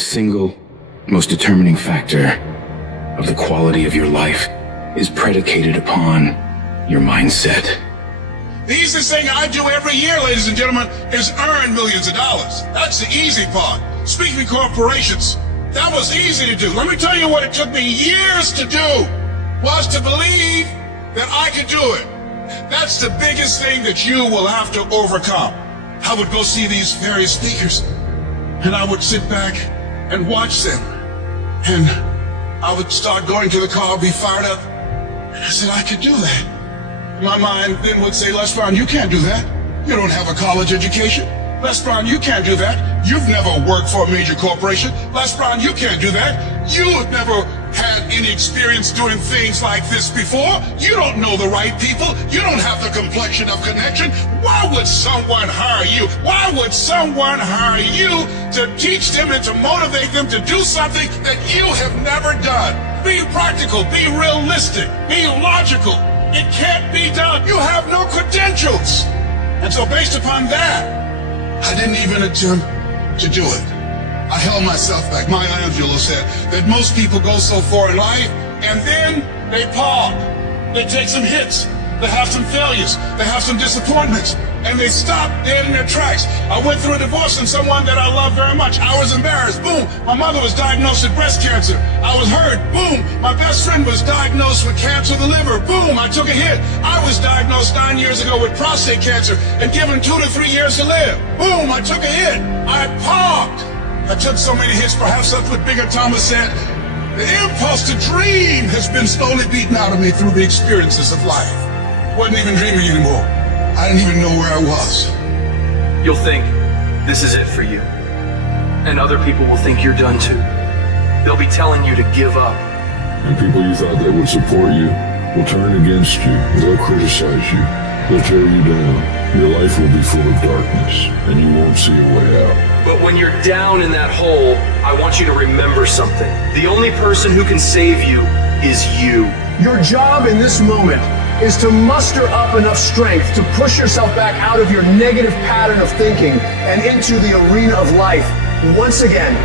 single most determining factor of the quality of your life is predicated upon your mindset. The easiest thing I do every year, ladies and gentlemen, is earn millions of dollars. That's the easy part. Speaking of corporations, that was easy to do. Let me tell you what it took me years to do, was to believe that I could do it. That's the biggest thing that you will have to overcome. I would go see these various speakers, and I would sit back and watch them. And I would start going to the car, be fired up, and I said, I could do that. My mind then would say, Les Brown, you can't do that. You don't have a college education. Les Brown, you can't do that. You've never worked for a major corporation. Les Brown, you can't do that. You've never had any experience doing things like this before. You don't know the right people. You don't have the complexion of connection. Why would someone hire you? Why would someone hire you to teach them and to motivate them to do something that you have never done? Be practical, be realistic, be logical. It can't be done. You have no credentials. And so based upon that, I didn't even attempt to do it. I held myself back. Maya Angelou said that most people go so far in life and then they pause. They take some hits. They have some failures. They have some disappointments. And they stop dead in their tracks. I went through a divorce from someone that I love very much. I was embarrassed. Boom. My mother was diagnosed with breast cancer. I was hurt. Boom. My best friend was diagnosed with cancer of the liver. Boom. I took a hit. I was diagnosed 9 years ago with prostate cancer and given 2 to 3 years to live. Boom. I took a hit. I parked. I took so many hits. Perhaps that's what Bigger Thomas said. The impulse to dream has been slowly beaten out of me through the experiences of life. Wasn't even dreaming anymore. I didn't even know where I was. You'll think this is it for you. And other people will think you're done too. They'll be telling you to give up. And people you thought that would support you will turn against you. They'll criticize you. They'll tear you down. Your life will be full of darkness, and you won't see a way out. But when you're down in that hole, I want you to remember something. The only person who can save you is you. Your job in this moment is to muster up enough strength to push yourself back out of your negative pattern of thinking and into the arena of life once again.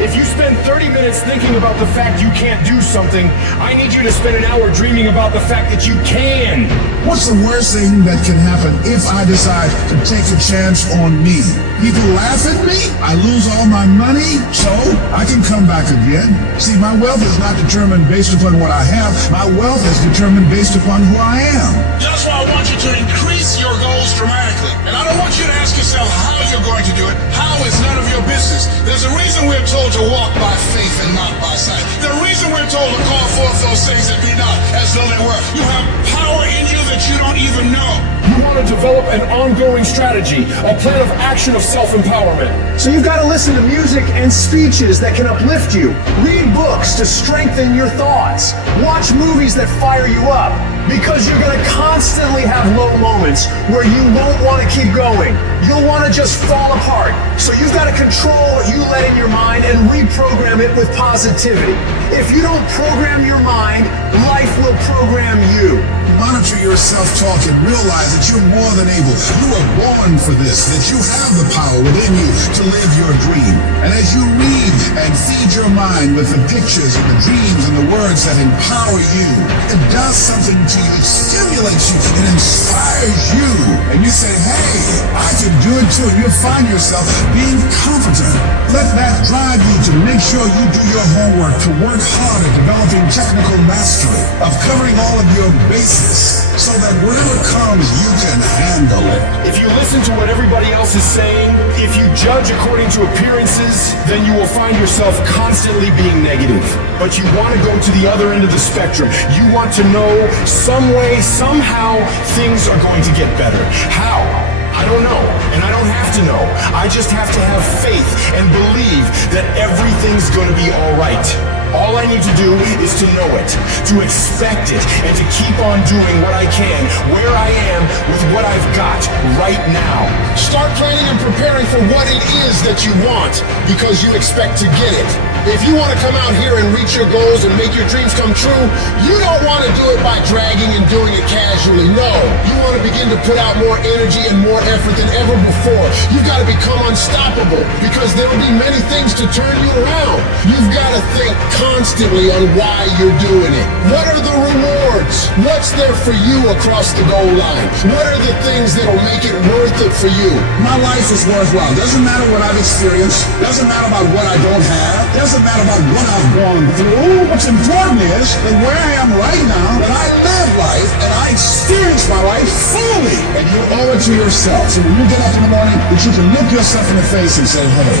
If you spend 30 minutes thinking about the fact you can't do something, I need you to spend an hour dreaming about the fact that you can. What's the worst thing that can happen if I decide to take a chance on me? People laugh at me, I lose all my money, so I can come back again. See, my wealth is not determined based upon what I have. My wealth is determined based upon who I am. That's why I want you to increase your goals dramatically. And I don't want you to ask yourself how you're going to do it. How is none of your business. There's a reason we're told to walk by faith and not by sight. The reason we're told to call forth those things that be not as though they were. You have power in you that you don't even know. You want to develop an ongoing strategy, a plan of action of self-empowerment. So you've got to listen to music and speeches that can uplift you. Read books to strengthen your thoughts. Watch movies that fire you up. Because you're going to constantly have low moments where you won't want to keep going. You'll want to just fall apart. So you've got to control what you let in your mind and reprogram it with positivity. If you don't program your mind, life will program you. Monitor your self-talk and realize that you're more than able. You were born for this, that you have the power within you to live your dream. And as you read and feed your mind with the pictures and the dreams and the words that empower you, it does something to you. It stimulates you. It inspires you. And you say, hey, I can do it too. And you'll find yourself being competent. Let that drive you to make sure you do your homework, to work hard at developing technical mastery, of covering all of your bases, so that whatever comes, you can handle it. If you listen to what everybody else is saying, if you judge according to appearances, then you will find yourself constantly being negative. But you want to go to the other end of the spectrum. You want to know some way, somehow, things are going to get better. How? I don't know, and I don't have to know. I just have to have faith and believe that everything's going to be all right. All I need to do is to know it, to expect it, and to keep on doing what I can, where I am, with what I've got right now. Start planning and preparing for what it is that you want, because you expect to get it. If you want to come out here and reach your goals and make your dreams come true, you don't want to do it by dragging and doing it casually. No, you want to begin to put out more energy and more effort than ever before. You've got to become unstoppable, because there will be many things to turn you around. You've got to think constantly on why you're doing it. What are the rewards? What's there for you across the goal line? What are the things that'll make it worth it for you? My life is worthwhile. Doesn't matter what I've experienced. Doesn't matter about what I don't have. Doesn't matter about what I've gone through. What's important is that where I am right now, that I live life and I experience my life fully. And you owe it to yourself. So when you get up in the morning, that you can look yourself in the face and say, hey,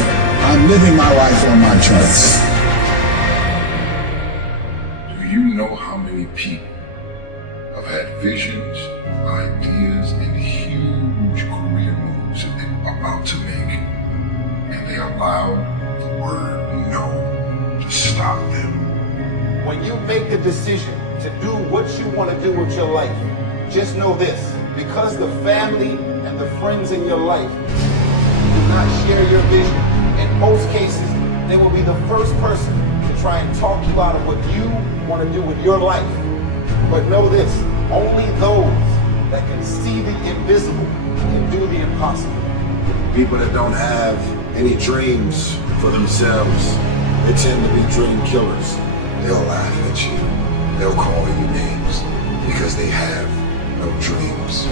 I'm living my life on my terms. Do you know how many people have had visions, ideas, and huge career moves that they're about to make, and they allowed the word no to stop them? When you make the decision to do what you want to do with your life, just know this: because the family and the friends in your life do not share your vision, in most cases, they will be the first person to try and talk you out of what you want to do with your life. But know this: only those that can see the invisible can do the impossible. People that don't have any dreams for themselves, they tend to be dream killers. They'll laugh at you. They'll call you names because they have no dreams.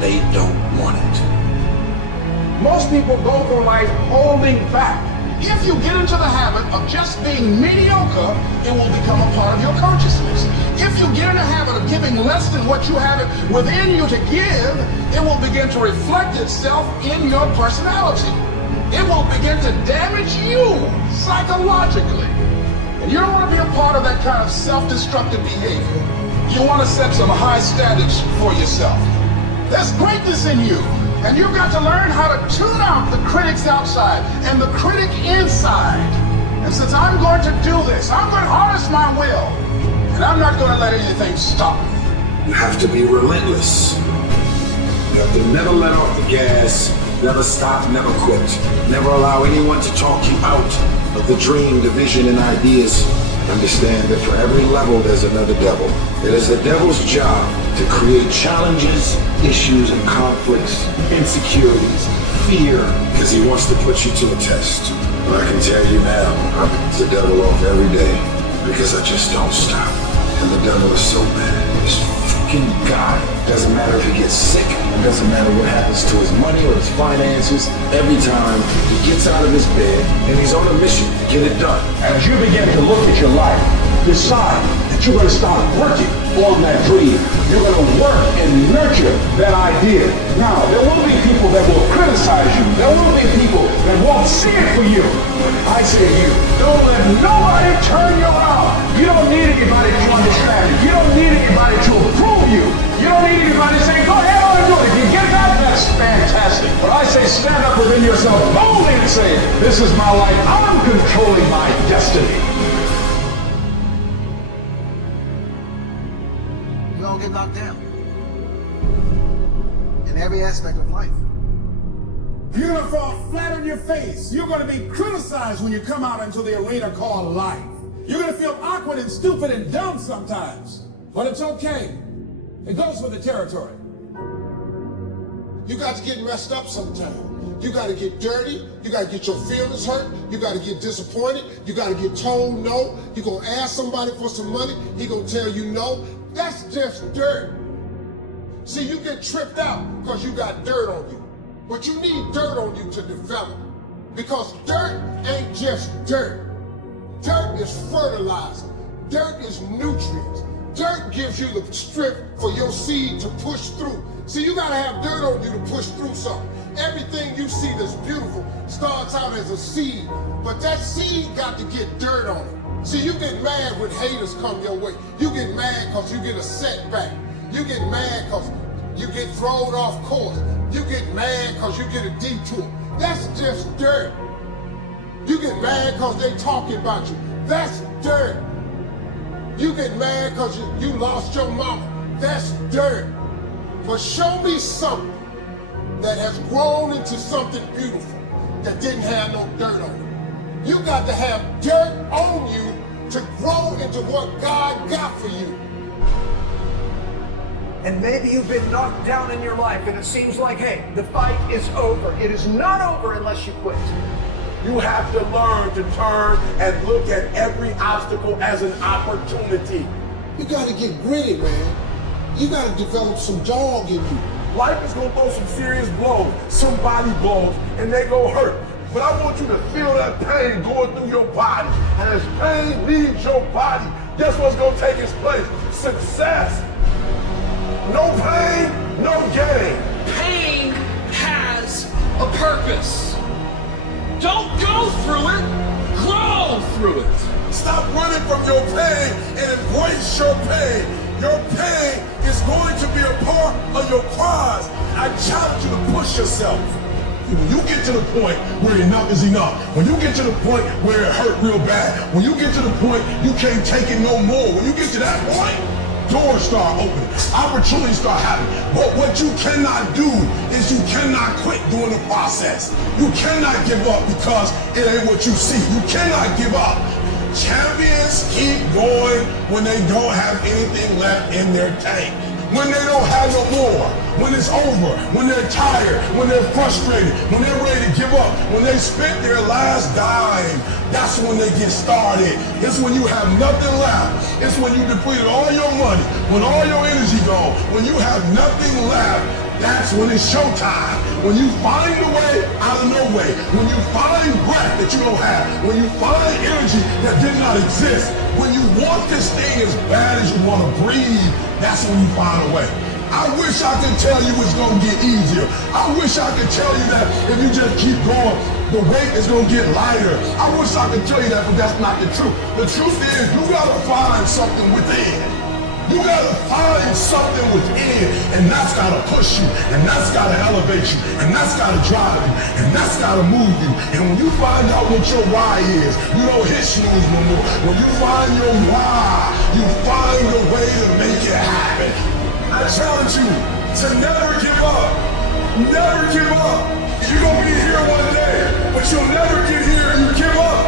They don't want it. Most people go through life holding back. If you get into the habit of just being mediocre, it will become a part of your consciousness. If you get in the habit of giving less than what you have it within you to give, it will begin to reflect itself in your personality. It will begin to damage you psychologically. And you don't want to be a part of that kind of self-destructive behavior. You want to set some high standards for yourself. There's greatness in you. And you've got to learn how to tune out the critics outside and the critic inside. And since I'm going to do this, I'm going to harness my will. And I'm not going to let anything stop me. You have to be relentless. You have to never let off the gas, never stop, never quit. Never allow anyone to talk you out of the dream, the vision, and ideas. Understand that for every level, there's another devil. It is the devil's job to create challenges, issues, and conflicts, insecurities, fear, because he wants to put you to a test. But I can tell you now, I piss the devil off every day because I just don't stop. And the devil is so bad. This fucking guy. Doesn't matter if he gets sick. It doesn't matter what happens to his money or his finances. Every time he gets out of his bed and he's on a mission to get it done. As you begin to look at your life, decide that you're going to start working on that dream. You're going to work and nurture that idea. Now, there will be people that will criticize you. There will be people that won't see it for you. I say to you, don't let nobody turn you around. You don't need anybody to understand you. You don't need anybody to approve you. You don't need anybody to say, go ahead on and do it. If you get that, that's fantastic. But I say stand up within yourself boldly and say, this is my life. I'm controlling my destiny. You're going to get knocked down in every aspect of life. You're going to fall flat on your face. You're going to be criticized when you come out into the arena called life. You're going to feel awkward and stupid and dumb sometimes. But it's okay. It goes with the territory. You got to get messed up sometimes. You got to get dirty. You got to get your feelings hurt. You got to get disappointed. You got to get told no. You're going to ask somebody for some money. He going to tell you no. That's just dirt. See, you get tripped out because you got dirt on you. But you need dirt on you to develop. Because dirt ain't just dirt. Dirt is fertilizer. Dirt is nutrients. Dirt gives you the strength for your seed to push through. See, you gotta have dirt on you to push through something. Everything you see that's beautiful starts out as a seed, but that seed got to get dirt on it. See, you get mad when haters come your way. You get mad because you get a setback. You get mad because you get thrown off course. You get mad because you get a detour. That's just dirt. You get mad because they talking about you. That's dirt. You get mad because you lost your mama. That's dirt. But show me something that has grown into something beautiful that didn't have no dirt on it. You got to have dirt on you to grow into what God got for you. And maybe you've been knocked down in your life and it seems like, hey, the fight is over. It is not over unless you quit. You have to learn to turn and look at every obstacle as an opportunity. You got to get gritty, man. You got to develop some dog in you. Life is going to throw some serious blows, some body blows, and they go hurt. But I want you to feel that pain going through your body. And as pain leaves your body, guess what's going to take its place? Success. No pain, no gain. Pain has a purpose. Don't go through it, grow through it. Stop running from your pain and embrace your pain. Your pain is going to be a part of your prize. I challenge you to push yourself. When you get to the point where enough is enough, when you get to the point where it hurt real bad, when you get to the point you can't take it no more, when you get to that point, doors start opening, opportunities start happening. But what you cannot do is you cannot quit during the process. You cannot give up because it ain't what you see. You cannot give up. Champions keep going when they don't have anything left in their tank. When they don't have no more, when it's over, when they're tired, when they're frustrated, when they're ready to give up, when they spent their last dime, that's when they get started. It's when you have nothing left. It's when you depleted all your money, when all your energy gone, when you have nothing left. That's when it's showtime. When you find a way out of no way. When you find breath that you don't have. When you find energy that did not exist. When you want this thing as bad as you want to breathe, that's when you find a way. I wish I could tell you it's going to get easier. I wish I could tell you that if you just keep going, the weight is going to get lighter. I wish I could tell you that, but that's not the truth. The truth is you got to find something within. You gotta find something within, and that's gotta push you, and that's gotta elevate you, and that's gotta drive you, and that's gotta move you. And when you find out what your why is, you don't hit snooze no more. When you find your why, you find a way to make it happen. I challenge you to never give up. Never give up. You're gonna be here one day, but you'll never get here if you give up.